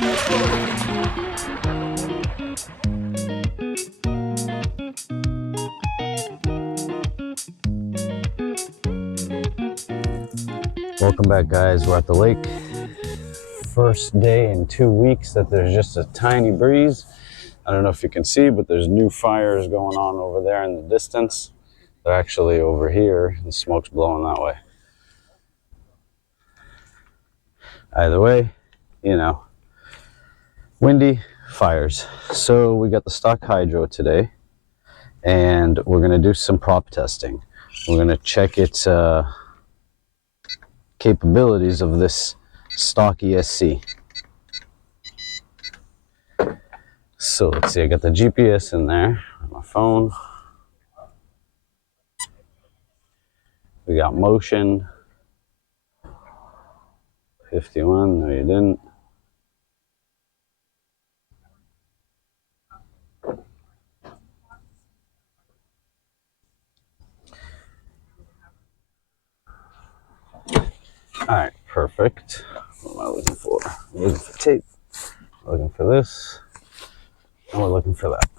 Welcome back, guys. We're at the lake. First day in 2 weeks that there's just a tiny breeze. I don't know if you can see, but there's new fires going on over there in the distance. They're actually over here. The smoke's blowing that way. Either way, you know, windy, fires. So we got the stock hydro today, and we're gonna do some prop testing. We're gonna check its capabilities of this stock ESC. So let's see, I got the GPS in there on my phone. We got motion. 51, no you didn't. All right, perfect. What am I looking for? I'm looking for tape. I'm looking for this. And we're looking for that.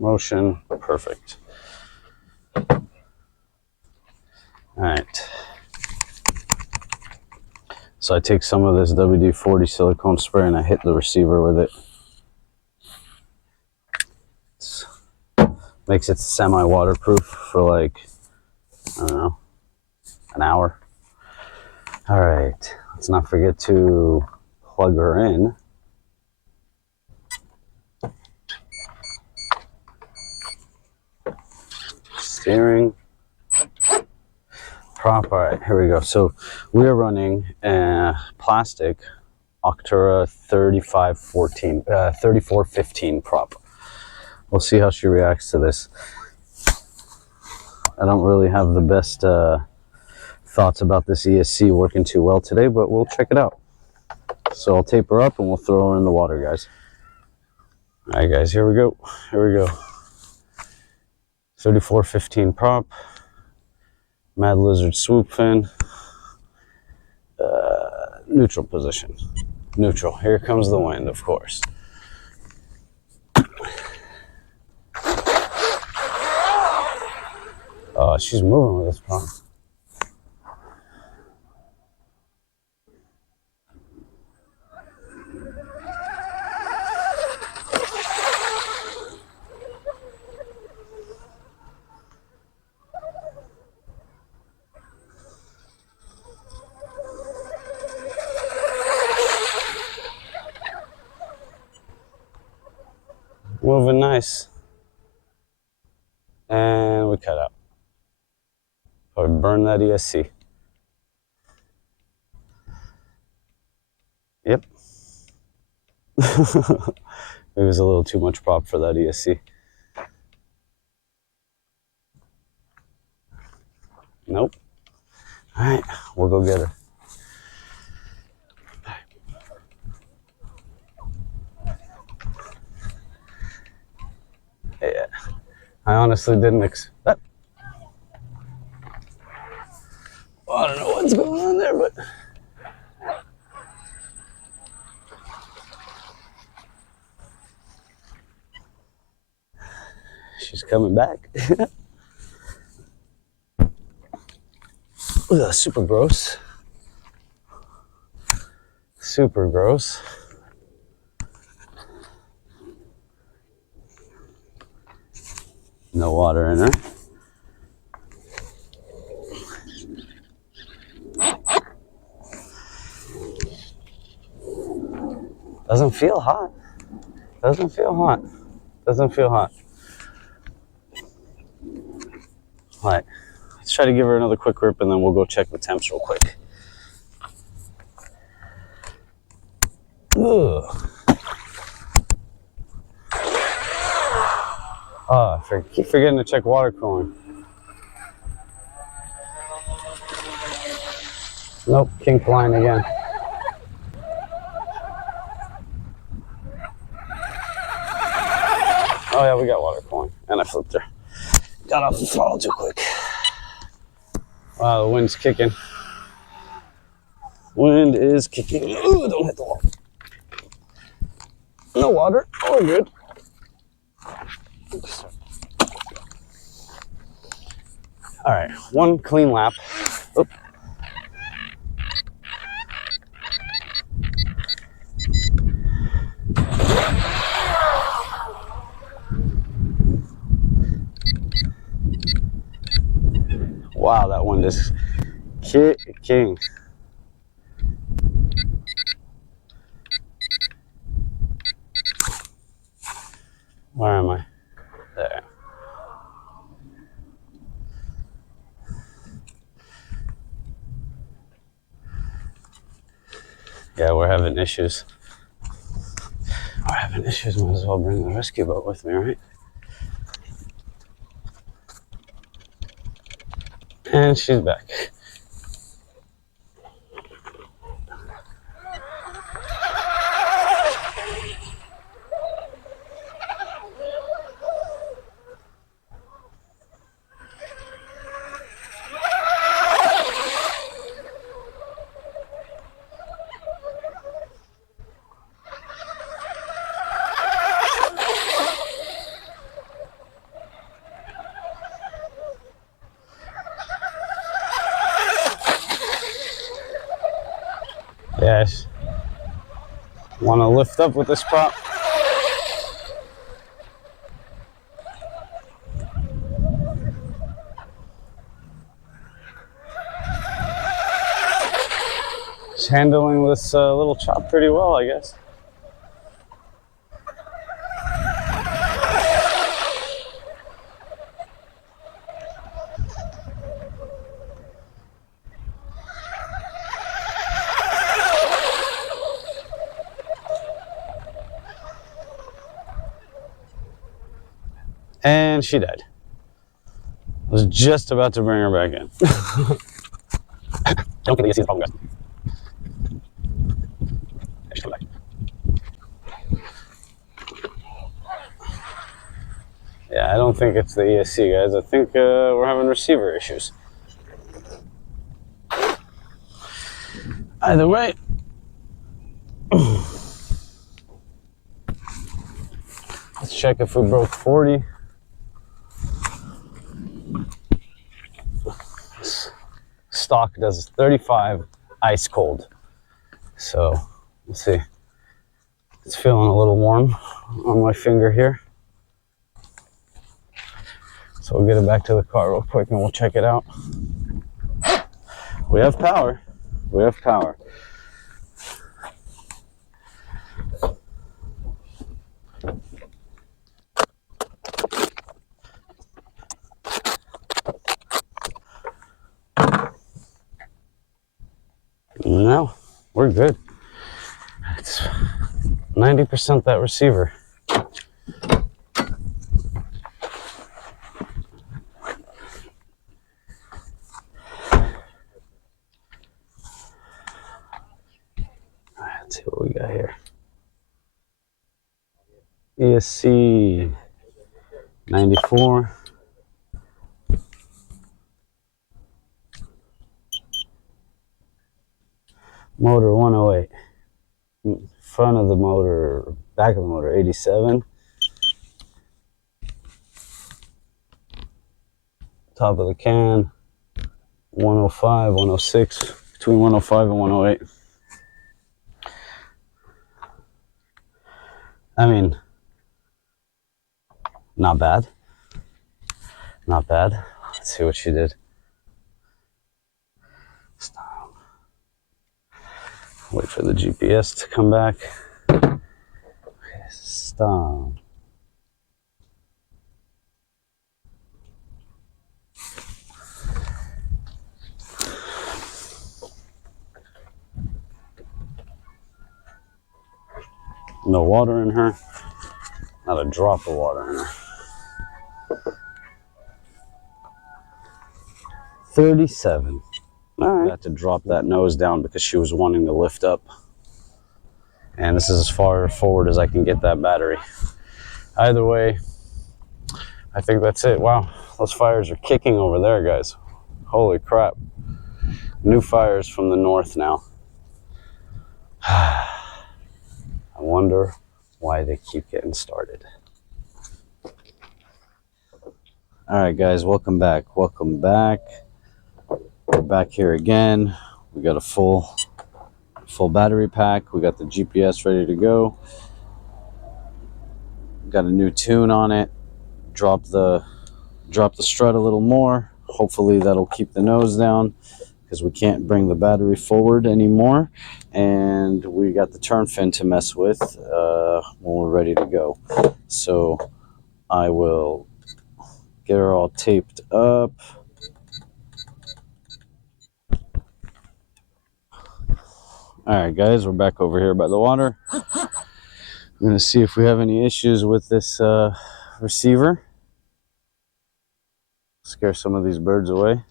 Motion, perfect. All right. So I take some of this WD-40 silicone spray and I hit the receiver with it. Makes it semi-waterproof for like, I don't know, an hour. All right, let's not forget to plug her in. Steering. Prop, all right, here we go. So we are running a plastic OCTURA 3415 prop. We'll see how she reacts to this. I don't really have the best thoughts about this ESC working too well today, but we'll check it out. So I'll tape her up and we'll throw her in the water, guys. All right, guys, here we go. Here we go. 3415 prop. Mad Lizard swoop fin. Neutral position. Neutral. Here comes the wind, of course. She's moving with this prop. Moving nice. And we cut out. Probably burn that ESC. Yep. It was a little too much prop for that ESC. Nope. All right, we'll go get her. Yeah, I honestly didn't expect. Well, I don't know what's going on there, but she's coming back. Ugh, super gross. Super gross. No water in her. Doesn't feel hot. Doesn't feel hot. Doesn't feel hot. All right, let's try to give her another quick rip and then we'll go check the temps real quick. Ugh. Oh, I keep forgetting to check water cooling. Nope, kink line again. Oh yeah, we got water cooling. And I flipped her. Got off the throttle too quick. Wow, the wind's kicking. Wind is kicking. Ooh, don't hit the wall. No water. Oh, good. All right, one clean lap. Oop. Wow, that wind is kicking. Where am I? There. Yeah, we're having issues. We're having issues. Might as well bring the rescue boat with me, right? And she's back. Yes. Want to lift up with this prop? She's handling this little chop pretty well, I guess. And she died. I was just about to bring her back in. Don't think you see the problem, guys. There she come back. Yeah, I don't think it's the ESC, guys. I think we're having receiver issues. Either way. Let's check if we broke 40. Stock does 35 ice cold. So let's see. It's feeling a little warm on my finger here. So we'll get it back to the car real quick and we'll check it out. We have power. We have power. No, we're good. It's 90% that receiver. Let's see what we got here. ESC 94. Motor 108. Front of the motor, back of the motor 87. Top of the can 105, 106, between 105 and 108. I mean, not bad. Not bad. Let's see what she did. Stop. Wait for the GPS to come back. Stop. No water in her. Not a drop of water in her. 37. All right. I had to drop that nose down because she was wanting to lift up. And this is as far forward as I can get that battery. Either way, I think that's it. Wow, those fires are kicking over there, guys. Holy crap. New fires from the north now. I wonder why they keep getting started. All right, guys, welcome back. Welcome back. We're back here again. We got a full battery pack. We got the GPS ready to go. Got a new tune on it. Drop the strut a little more. Hopefully that'll keep the nose down, because we can't bring the battery forward anymore. And we got the turn fin to mess with when we're ready to go. So I will get her all taped up. All right, guys, we're back over here by the water. I'm gonna see if we have any issues with this receiver. Scare some of these birds away.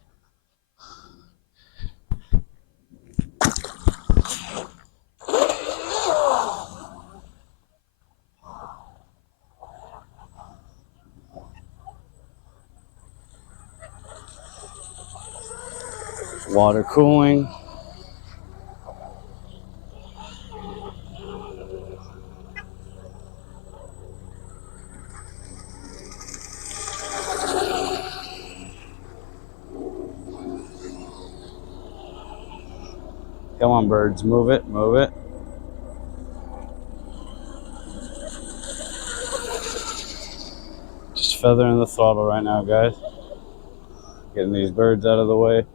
Water cooling. Come on, birds, move it, move it. Just feathering the throttle right now, guys. Getting these birds out of the way.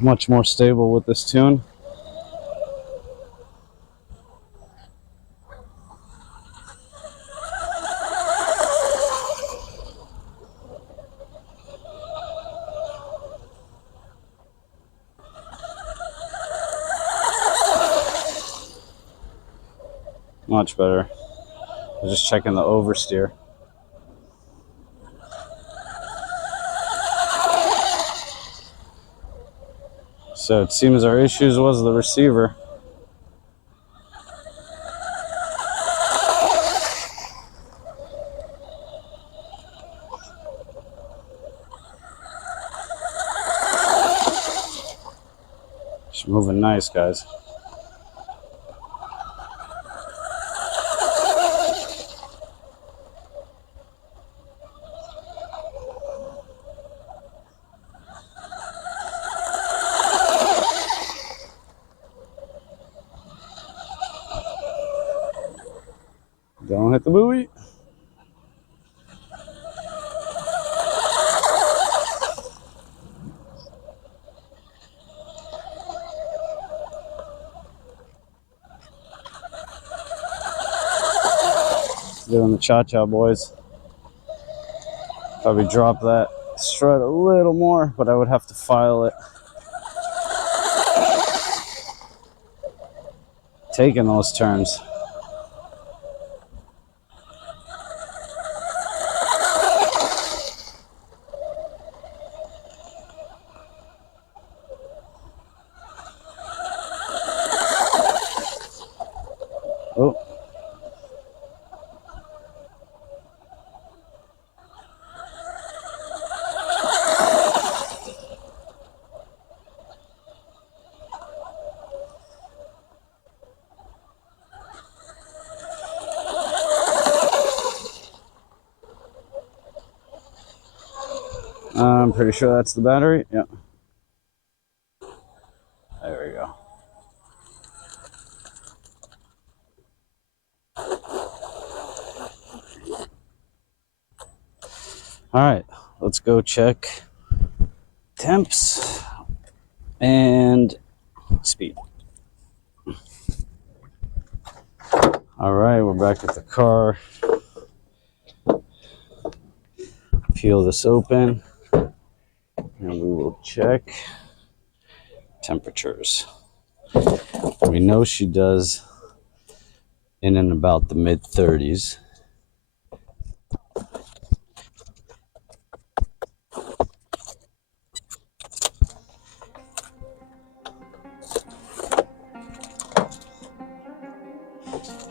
Much more stable with this tune. Much better. I'm just checking the oversteer. So it seems our issues was the receiver. She's moving nice, guys. Don't hit the buoy. Doing the cha-cha, boys. Probably drop that strut a little more, but I would have to file it. Taking those turns. Oh. I'm pretty sure that's the battery. Yeah. There we go. All right, let's go check temps and speed. All right, we're back at the car. Peel this open and we will check temperatures. We know she does in and about the mid-30s.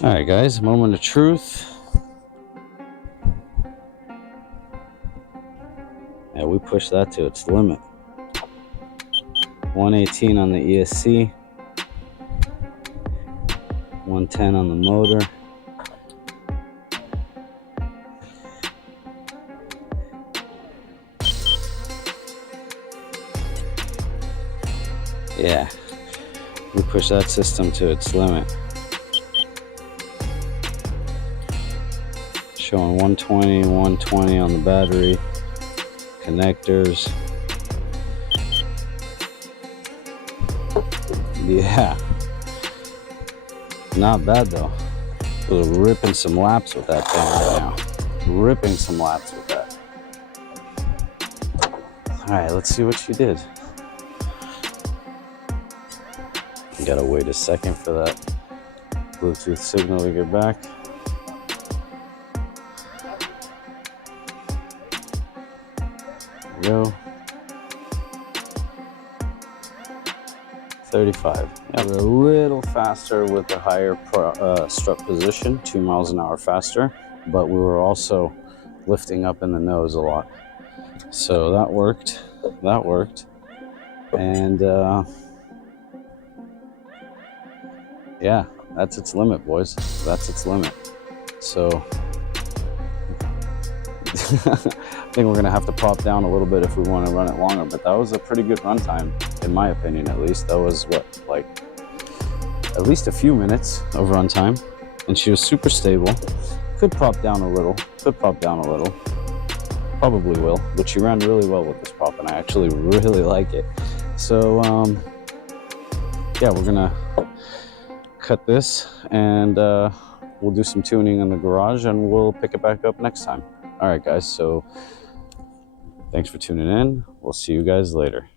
All right, guys, moment of truth. Yeah, we pushed that to its limit. 118 on the ESC, 110 on the motor. Yeah, we pushed that system to its limit. Showing 120, 120 on the battery, connectors. Yeah, not bad though. We're ripping some laps with that thing right now. Ripping some laps with that. All right, let's see what she did. You gotta wait a second for that Bluetooth signal to get back. There we go. 35. Yeah, we're a little faster with the higher strut position, 2 miles an hour faster, but we were also lifting up in the nose a lot. So that worked. That worked. And yeah, that's its limit, boys. That's its limit. So I think we're gonna have to prop down a little bit if we want to run it longer, but that was a pretty good run time, in my opinion at least. That was what, like at least a few minutes of run time, and she was super stable. Could prop down a little, probably will, but she ran really well with this prop, and I actually really like it. So yeah, we're gonna cut this, and we'll do some tuning in the garage, and we'll pick it back up next time. All right, guys, so thanks for tuning in. We'll see you guys later.